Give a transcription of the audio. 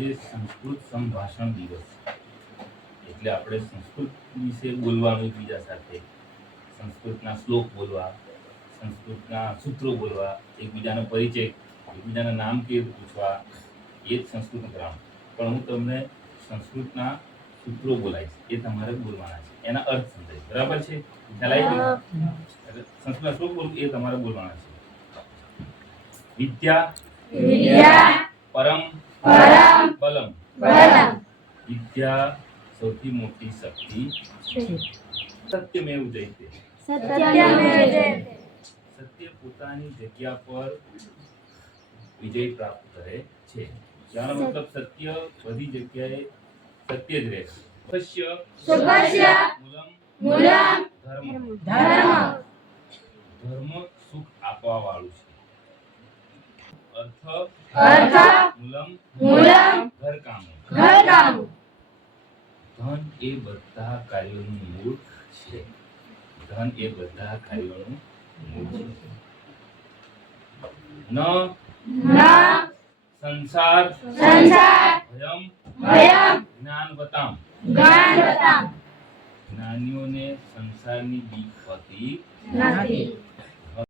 આજે સંસ્કૃત સંભાષણ દિવસ એટલે આપણે સંસ્કૃત વિશે બોલવાનું એકબીજા સાથે, સંસ્કૃતના શ્લોક બોલવા, સંસ્કૃતના સૂત્રો બોલવા, એકબીજાનો પરિચય, એકબીજાના નામ કેવું પૂછવા, એ જ સંસ્કૃત ગ્રામર. પણ હું તમને સંસ્કૃતના સૂત્રો બોલાવીશ, એ તમારે બોલવાના છે, એના અર્થ સમજાય. બરાબર છે? ખ્યાલ આવી ગયો? સંસ્કૃતના શ્લોક બોલવું એ તમારે બોલવાના છે. વિદ્યા વિદ્યા પરમ પરમ બલમ. બલમ. વિદ્યા સૌથી મોટી શક્તિ છે. સત્યમેવ જયતે. સત્યમેવ જયતે. સત્ય પોતાની જગ્યા પર વિજય પ્રાપ્ત કરે છે. જાનો મતલબ સત્ય બધી જગ્યાએ સત્ય જ રહે છે. સત્ય સુખસ્ય મૂલમ મૂલમ ધર્મ. ધર્મ. ધર્મ સુખ આપવા વાળું છે. અર્થ અર્થ મૂલમ મૂલમ ઘર કામ. ઘરકામ. ધન એ બધા કાર્યોનું મૂળ છે. ધન એ બધા કાર્યોનું મૂળ છે. ન ન સંસાર સંસાર ભયમ ભયમ જ્ઞાનવતામ. જ્ઞાનવતામ. જ્ઞાનીઓને સંસારની બીક હોતી નથી.